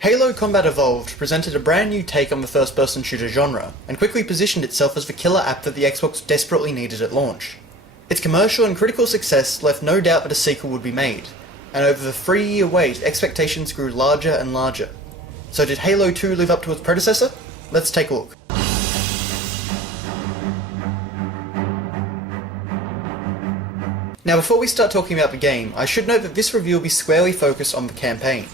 Halo Combat Evolved presented a brand new take on the first-person shooter genre, and quickly positioned itself as the killer app that the Xbox desperately needed at launch. Its commercial and critical success left no doubt that a sequel would be made, and over the 3-year wait, expectations grew larger and larger. So did Halo 2 live up to its predecessor? Let's take a look. Now before we start talking about the game, I should note that this review will be squarely focused on the campaign.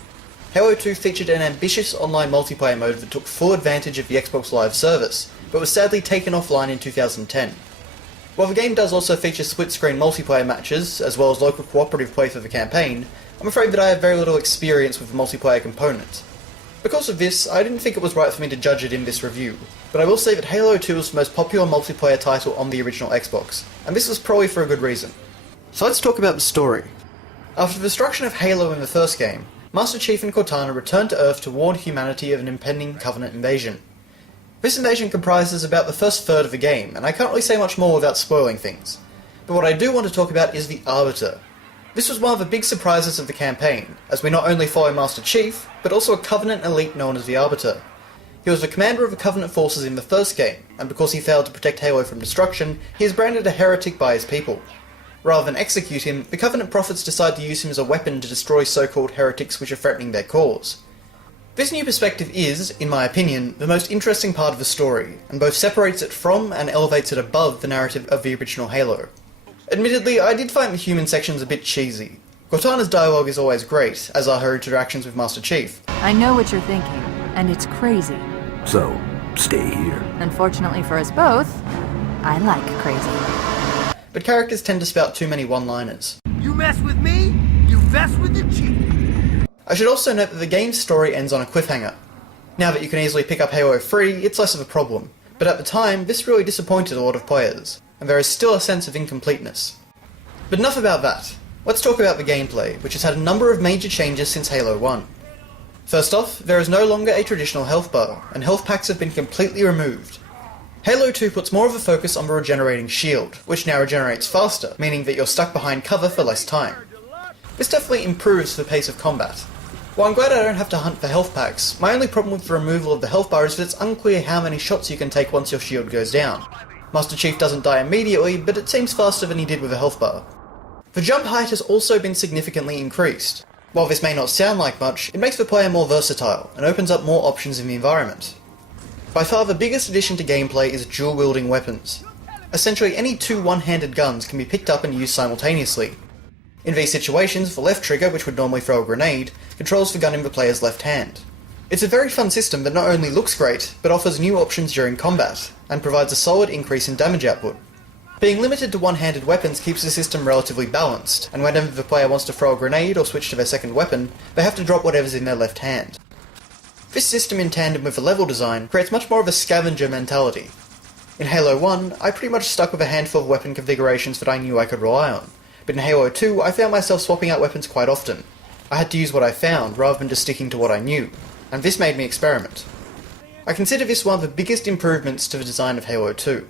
Halo 2 featured an ambitious online multiplayer mode that took full advantage of the Xbox Live service, but was sadly taken offline in 2010. While the game does also feature split-screen multiplayer matches, as well as local cooperative play for the campaign, I'm afraid that I have very little experience with the multiplayer component. Because of this, I didn't think it was right for me to judge it in this review, but I will say that Halo 2 was the most popular multiplayer title on the original Xbox, and this was probably for a good reason. So let's talk about the story. After the destruction of Halo in the first game, Master Chief and Cortana returned to Earth to warn humanity of an impending Covenant invasion. This invasion comprises about the first third of the game, and I can't really say much more without spoiling things. But what I do want to talk about is the Arbiter. This was one of the big surprises of the campaign, as we not only follow Master Chief, but also a Covenant elite known as the Arbiter. He was the commander of the Covenant forces in the first game, and because he failed to protect Halo from destruction, he is branded a heretic by his people. Rather than execute him, the Covenant prophets decide to use him as a weapon to destroy so-called heretics which are threatening their cause. This new perspective is, in my opinion, the most interesting part of the story, and both separates it from and elevates it above the narrative of the original Halo. Admittedly, I did find the human sections a bit cheesy. Cortana's dialogue is always great, as are her interactions with Master Chief. I know what you're thinking, and it's crazy. So, stay here. Unfortunately for us both, I like crazy. But characters tend to spout too many one-liners. You mess with me, you mess with the Chief. I should also note that the game's story ends on a cliffhanger. Now that you can easily pick up Halo free, it's less of a problem, but at the time, this really disappointed a lot of players, and there is still a sense of incompleteness. But enough about that. Let's talk about the gameplay, which has had a number of major changes since Halo 1. First off, there is no longer a traditional health bar, and health packs have been completely removed. Halo 2 puts more of a focus on the regenerating shield, which now regenerates faster, meaning that you're stuck behind cover for less time. This definitely improves the pace of combat. While I'm glad I don't have to hunt for health packs, my only problem with the removal of the health bar is that it's unclear how many shots you can take once your shield goes down. Master Chief doesn't die immediately, but it seems faster than he did with a health bar. The jump height has also been significantly increased. While this may not sound like much, it makes the player more versatile, and opens up more options in the environment. By far the biggest addition to gameplay is dual-wielding weapons. Essentially any two one-handed guns can be picked up and used simultaneously. In these situations, the left trigger, which would normally throw a grenade, controls the gun in the player's left hand. It's a very fun system that not only looks great, but offers new options during combat, and provides a solid increase in damage output. Being limited to one-handed weapons keeps the system relatively balanced, and whenever the player wants to throw a grenade or switch to their second weapon, they have to drop whatever's in their left hand. This system in tandem with the level design creates much more of a scavenger mentality. In Halo 1, I pretty much stuck with a handful of weapon configurations that I knew I could rely on, but in Halo 2 I found myself swapping out weapons quite often. I had to use what I found rather than just sticking to what I knew, and this made me experiment. I consider this one of the biggest improvements to the design of Halo 2.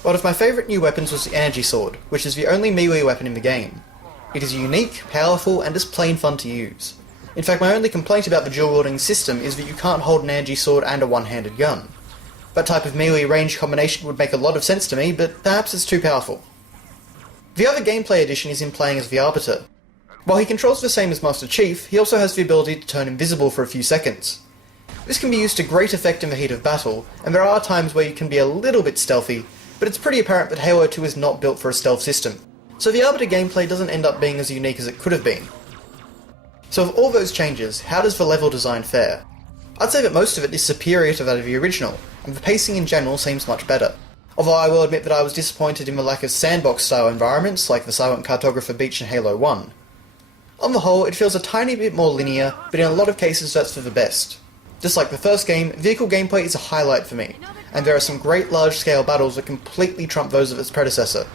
One of my favourite new weapons was the Energy Sword, which is the only melee weapon in the game. It is unique, powerful, and just plain fun to use. In fact, my only complaint about the dual-wielding system is that you can't hold an energy sword and a one-handed gun. That type of melee range combination would make a lot of sense to me, but perhaps it's too powerful. The other gameplay addition is in playing as the Arbiter. While he controls the same as Master Chief, he also has the ability to turn invisible for a few seconds. This can be used to great effect in the heat of battle, and there are times where you can be a little bit stealthy, but it's pretty apparent that Halo 2 is not built for a stealth system, so the Arbiter gameplay doesn't end up being as unique as it could have been. So of all those changes, how does the level design fare? I'd say that most of it is superior to that of the original, and the pacing in general seems much better. Although I will admit that I was disappointed in the lack of sandbox-style environments like the Silent Cartographer Beach in Halo 1. On the whole, it feels a tiny bit more linear, but in a lot of cases that's for the best. Just like the first game, vehicle gameplay is a highlight for me, and there are some great large-scale battles that completely trump those of its predecessor.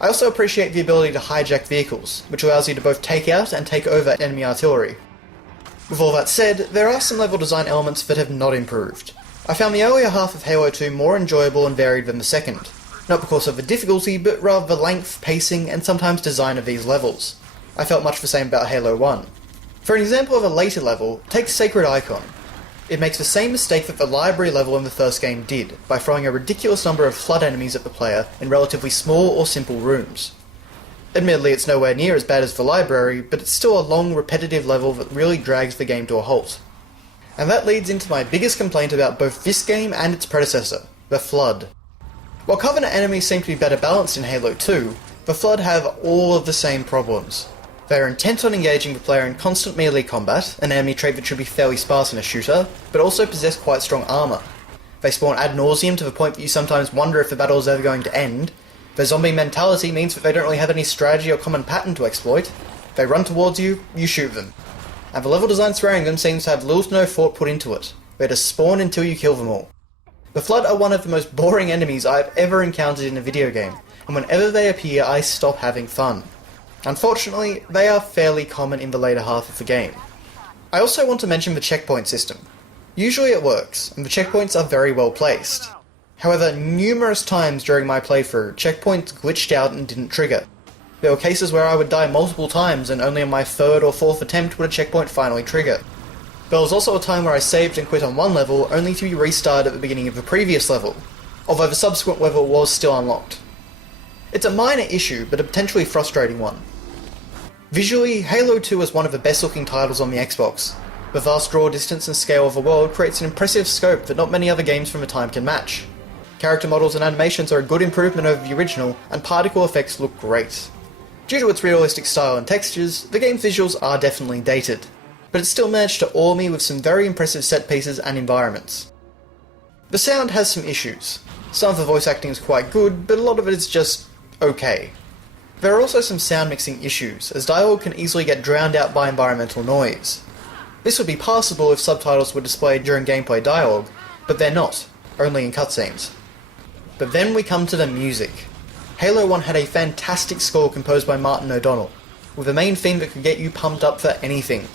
I also appreciate the ability to hijack vehicles, which allows you to both take out and take over enemy artillery. With all that said, there are some level design elements that have not improved. I found the earlier half of Halo 2 more enjoyable and varied than the second, not because of the difficulty, but rather the length, pacing, and sometimes design of these levels. I felt much the same about Halo 1. For an example of a later level, take Sacred Icon. It makes the same mistake that the library level in the first game did, by throwing a ridiculous number of flood enemies at the player in relatively small or simple rooms. Admittedly, it's nowhere near as bad as the library, but it's still a long, repetitive level that really drags the game to a halt. And that leads into my biggest complaint about both this game and its predecessor, the Flood. While Covenant enemies seem to be better balanced in Halo 2, the Flood have all of the same problems. They are intent on engaging the player in constant melee combat, an enemy trait that should be fairly sparse in a shooter, but also possess quite strong armour. They spawn ad nauseum to the point that you sometimes wonder if the battle is ever going to end. Their zombie mentality means that they don't really have any strategy or common pattern to exploit. They run towards you, you shoot them. And the level design surrounding them seems to have little to no thought put into it. They just spawn until you kill them all. The Flood are one of the most boring enemies I have ever encountered in a video game, and whenever they appear I stop having fun. Unfortunately, they are fairly common in the later half of the game. I also want to mention the checkpoint system. Usually it works, and the checkpoints are very well placed. However, numerous times during my playthrough, checkpoints glitched out and didn't trigger. There were cases where I would die multiple times and only on my third or fourth attempt would a checkpoint finally trigger. There was also a time where I saved and quit on one level only to be restarted at the beginning of the previous level, although the subsequent level was still unlocked. It's a minor issue, but a potentially frustrating one. Visually, Halo 2 is one of the best looking titles on the Xbox. The vast draw distance and scale of the world creates an impressive scope that not many other games from the time can match. Character models and animations are a good improvement over the original, and particle effects look great. Due to its realistic style and textures, the game's visuals are definitely dated, but it still managed to awe me with some very impressive set pieces and environments. The sound has some issues. Some of the voice acting is quite good, but a lot of it is just okay. There are also some sound mixing issues, as dialogue can easily get drowned out by environmental noise. This would be passable if subtitles were displayed during gameplay dialogue, but they're not, only in cutscenes. But then we come to the music. Halo 1 had a fantastic score composed by Martin O'Donnell, with a main theme that could get you pumped up for anything.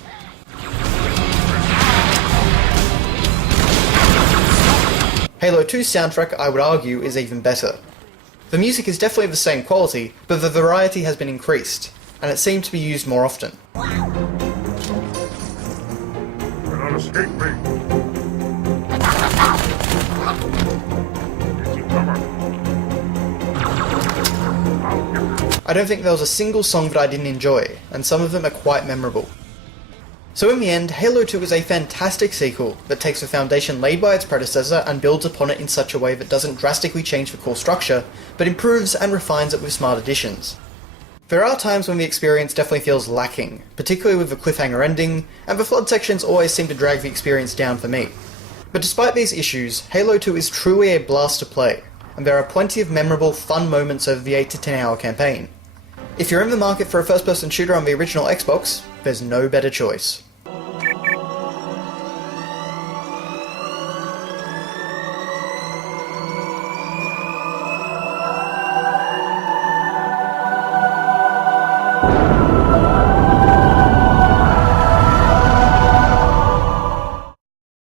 Halo 2's soundtrack, I would argue, is even better. The music is definitely of the same quality, but the variety has been increased, and it seemed to be used more often. Cannot escape me. I don't think there was a single song that I didn't enjoy, and some of them are quite memorable. So in the end, Halo 2 is a fantastic sequel that takes the foundation laid by its predecessor and builds upon it in such a way that doesn't drastically change the core structure, but improves and refines it with smart additions. There are times when the experience definitely feels lacking, particularly with the cliffhanger ending, and the flood sections always seem to drag the experience down for me. But despite these issues, Halo 2 is truly a blast to play, and there are plenty of memorable, fun moments over the 8 to 10 hour campaign. If you're in the market for a first-person shooter on the original Xbox, there's no better choice.